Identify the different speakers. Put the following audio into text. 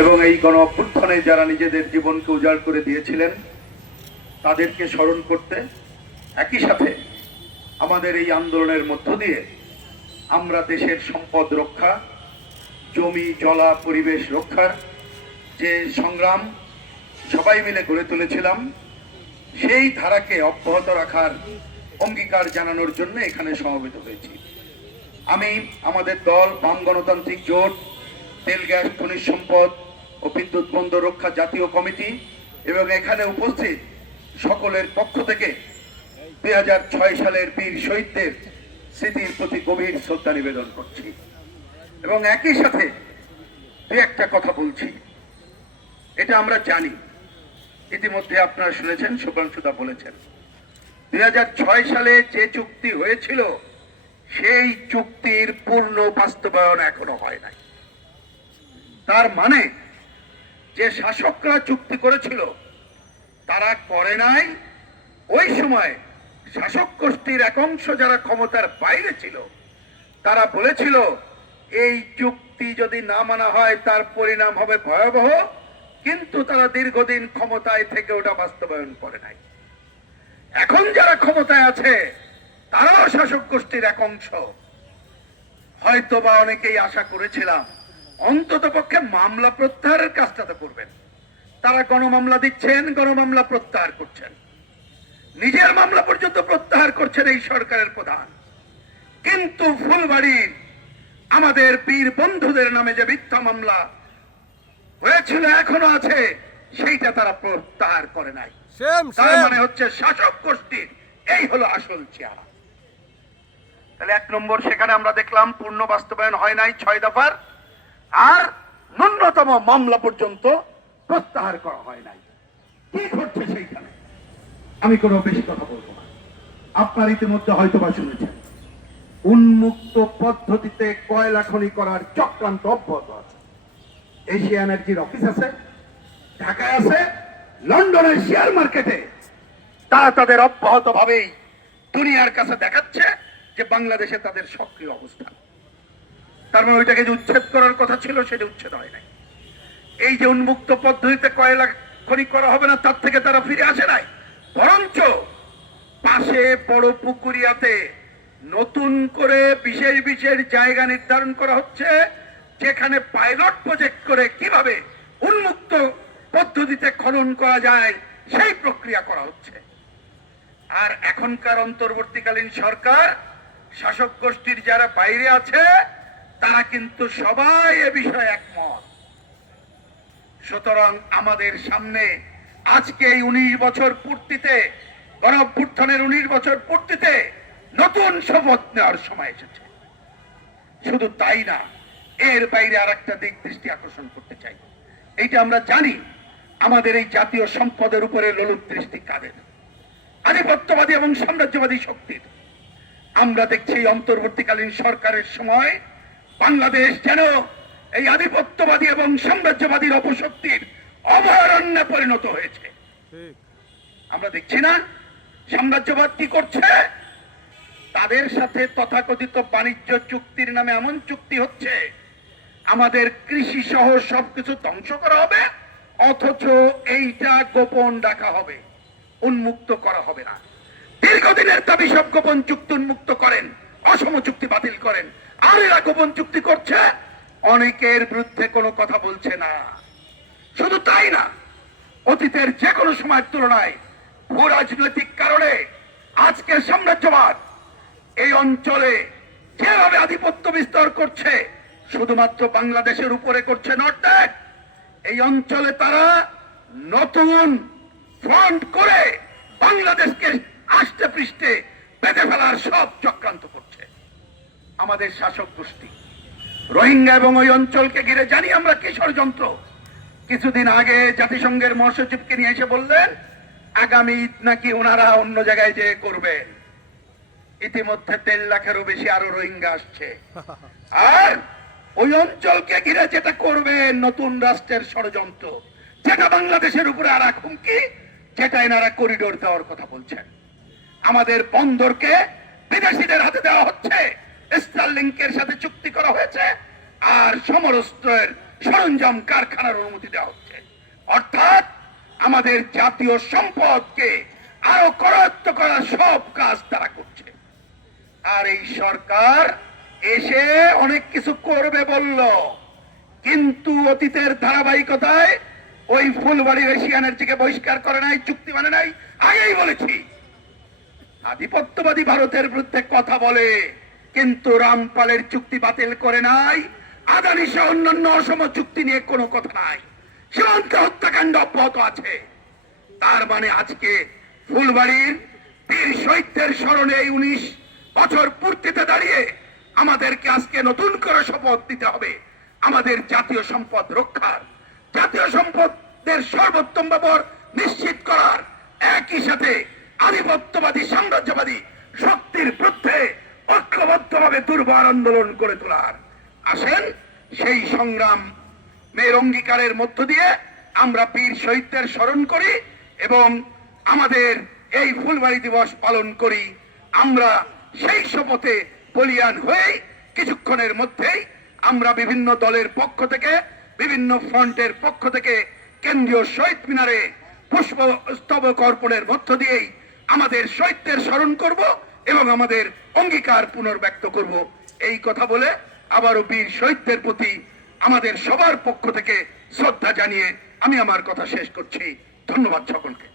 Speaker 1: এবং এই গণ অভ্যুত্থানে যারা নিজেদের জীবনকে উজাড় করে দিয়েছিলেন, তাদেরকে স্মরণ করতে একই সাথে আমাদের এই আন্দোলনের মধ্য দিয়ে আমরা দেশের সম্পদ রক্ষা, জমি, জলা, পরিবেশ রক্ষার যে সংগ্রাম সবাই মিলে গড়ে তুলেছিলাম, সেই ধারাকে অব্যাহত রাখার অঙ্গীকার জানানোর জন্য এখানে সমবেত হয়েছি। আমি, আমাদের দল, বাম গণতান্ত্রিক জোট তেল গ্যাস খনিজ সম্পদ ও বিদ্যুৎ বন্দর রক্ষা জাতীয় কমিটি এবং এখানে উপস্থিত সকলের পক্ষ থেকে দুই হাজার ছয় সালের বীর শহীদদের স্মৃতির প্রতি গভীর শ্রদ্ধা নিবেদন করছি। এবং একই সাথে দু একটা কথা বলছি। এটা আমরা জানি। ইতিমধ্যে আপনারা শুনেছেন শুভ্রাংশুদা বলেছেন। দুই ছয় সালে যে চুক্তি হয়েছিল, সেই চুক্তির পূর্ণ বাস্তবায়ন এখনও হয় নাই। তার মানে যে শাসকরা চুক্তি করেছিল, তারা করে নাই। ওই সময় শাসক গোষ্ঠীর এক অংশ যারা ক্ষমতার বাইরে ছিল, তারা বলেছিল, এই চুক্তি যদি না মানা হয়, তার পরিণাম হবে ভয়াবহ। কিন্তু তারা দীর্ঘদিন ক্ষমতায় থেকে ওটা বাস্তবায়ন করে নাই। এখন যারা ক্ষমতায় আছে, তারাও শাসক গোষ্ঠীর এক অংশ। হয়তো বা অনেকেই আশা করেছিলাম অন্তত পক্ষে মামলা প্রত্যাহারের কাজটা তো করবেন। তারা গণমামলা দিচ্ছেন গণমামলা প্রত্যাহার করছেন। নিজের মামলা পর্যন্ত প্রত্যাহার করছেন এই সরকারের প্রধান। কিন্তু ফুলবাড়ির আমাদের বীর বন্ধুদের নামে যে মিথ্যা মামলা হয়েছিল এখনও আছে সেইটা তারা প্রত্যাহার করে নাই। তার মানে হচ্ছে শাসক গোষ্ঠীর এই হলো আসল চেহারা। তাহলে এক নম্বর সেখানে আমরা দেখলাম পূর্ণ বাস্তবায়ন হয় নাই ছয় দফার। আর ন্যূনতম মামলা পর্যন্ত প্রত্যাহার করা হয় নাই। কি ঘটছে সেইখানে? আমি কোনো বেশি কথা বলব না। আপনার ইতিমধ্যে হয়তো বা শুনেছেন। উন্মুক্ত পদ্ধতিতে কয়লা খনি করার চক্রান্ত অব্যাহত আছে। এশিয়া এনার্জির অফিস আছে, ঢাকায় আছে, লন্ডনের শেয়ার মার্কেটে। তারা তাদের অব্যাহত ভাবেই দুনিয়ার কাছে দেখাচ্ছে যে বাংলাদেশে তাদের সক্রিয় অবস্থান। তার মানে ওইটাকে যে উচ্ছেদ করার কথা ছিল সেটা উচ্ছেদ হয় নাই। এই যে উন্মুক্ত পদ্ধতিতে কয়লা খনি করা হবে না, তার থেকে তারা ফিরে আসে নাই। বরঞ্চ পাশে বড় পুকুরিয়াতে নতুন করে বিশেষ বিশেষ জায়গা নির্ধারণ করা হচ্ছে, যেখানে পাইলট প্রজেক্ট করে কীভাবে উন্মুক্ত পদ্ধতিতে খনন করা যায়, সেই প্রক্রিয়া করা হচ্ছে। আর এখনকার অন্তর্বর্তীকালীন সরকার, শাসক গোষ্ঠীর যারা বাইরে আছে তারা কিন্তু সবাই এ বিষয়ে একমত। সুতরাং আমাদের সামনে আজকে এই উনিশ বছর পূর্তিতে, গণঅভ্যুত্থানের উনিশ বছর পূর্তিতে নতুন শপথ নেওয়ার সময় এসেছে। শুধু তাই না, এর বাইরে আর একটা দিক দৃষ্টি আকর্ষণ করতে চাই। এইটা আমরা জানি, আমাদের এই জাতীয় সম্পদের উপরে লোলুপ দৃষ্টি কাদের? আধিপত্যবাদী এবং সাম্রাজ্যবাদী শক্তির। আমরা দেখছি অন্তর্বর্তীকালীন সরকারের সময় বাংলাদেশ যেন এই আধিপত্যবাদী এবং সাম্রাজ্যবাদীর অপশক্তির অভয়ারণ্যে পরিণত হয়েছে। আমরা দেখছি না সাম্রাজ্যবাদ কি করছে? তাদের সাথে তথাকথিত বাণিজ্য চুক্তির নামে এমন চুক্তি হচ্ছে আমাদের কৃষি সহ সবকিছু ধ্বংস করা হবে অথচ এইটা গোপন রাখা হবে উন্মুক্ত করা হবে না। দীর্ঘদিনের দাবি সব গোপন চুক্তি উন্মুক্ত করেন অসম চুক্তি বাতিল করেন আর এরা গোপন চুক্তি করছে, অনেকের বিরুদ্ধে কোনো কথা বলছে না। শুধু তাই না, অতীতের যে কোনো সময়ের তুলনায় ভূ রাজনৈতিক কারণে আজকে সাম্রাজ্যবাদ এই অঞ্চলে যেভাবে আধিপত্য বিস্তার করছে, শুধুমাত্র বাংলাদেশের উপরে করছে নর্থ এই অঞ্চলে তারা নতুন ফ্রন্ট করে বাংলাদেশকে আষ্টে পৃষ্ঠে বেঁধে ফেলার সব চক্রান্ত করছে। আমাদের শাসক গোষ্ঠী। রোহিঙ্গা এবং ওই অঞ্চলকে ঘিরে জানি আমরা কি ষড়যন্ত্র কিছুদিন আগে জাতিসংঘের মহাসচিবকে নিয়ে এসে বললেন, আগামী ঈদ নাকি ওনারা অন্য জায়গায় যেয়ে করবেন। ইতিমধ্যে দেড় লাখেরও বেশি আরও রোহিঙ্গা আসছে। আর ওই অঞ্চলকে ঘিরে যেটা করবে নতুন রাষ্ট্রের ষড়যন্ত্র, যেটা বাংলাদেশের উপরে আর হুমকি যেটা এনারা করিডোর দেওয়ার কথা বলছেন। আমাদের বন্দরকে বিদেশিদের হাতে দেওয়া হচ্ছে। স্টারলিংকের সাথে চুক্তি করা হয়েছে আর সমরস্ত্রের সরঞ্জাম কারখানার অনুমতি দেওয়া হচ্ছে। অর্থাৎ আমাদের জাতীয় সম্পদকে আরও করায়ত্ত করার সব কাজ তারা করছে। আর এই সরকার এসে অনেক কিছু করবে বলল। কিন্তু অতীতের ধারাবাহিকতায় ওই ফুলবাড়ির এশিয়ানের থেকে বহিষ্কার করে নাই, চুক্তি মানে নাই, আগেই বলেছি। আধিপত্যবাদী ভারতের বিরুদ্ধে কথা বলে কিন্তু রামপালের চুক্তি বাতিল করে নাই। আদানি সহ অন্যান্য অসম চুক্তি নিয়ে কোনো কথা নাই। সীমান্ত হত্যাকাণ্ড অব্যাহত আছে। তার মানে আজকে ফুলবাড়ির বীর শহীদদের স্মরণে এই উনিশ বছর পূর্তিতে দাঁড়িয়ে আমাদেরকে আজকে নতুন করে শপথ দিতে হবে। আমাদের জাতীয় সম্পদ রক্ষার, জাতীয় সম্পদের সর্বোত্তম ব্যবহার নিশ্চিত করার একই সাথে আধিপত্যবাদী, সাম্রাজ্যবাদী শক্তির বিরুদ্ধে ঐক্যবদ্ধভাবে দুর্বার আন্দোলন করে তোলার। আসেন সেই সংগ্রাম মেয়ের অঙ্গীকারের মধ্য দিয়ে আমরা বীর শহীদদের স্মরণ করি এবং আমাদের এই ফুলবাড়ি দিবস পালন করি। আমরা সেই শপথে বলিয়ান হয়ে কিছুক্ষণের মধ্যেই আমরা বিভিন্ন দলের পক্ষ থেকে, বিভিন্ন ফ্রন্টের পক্ষ থেকে কেন্দ্রীয় শহীদ মিনারে পুষ্প স্তবক অর্পণের মধ্য দিয়েই আমাদের শহীদদের স্মরণ করব। এবং আমাদের অঙ্গীকার পুনর্ব্যক্ত করব। এই কথা বলে আবারও বীর শহীদদের প্রতি আমাদের সবার পক্ষ থেকে শ্রদ্ধা জানিয়ে আমি আমার কথা শেষ করছি। ধন্যবাদ সকলকে।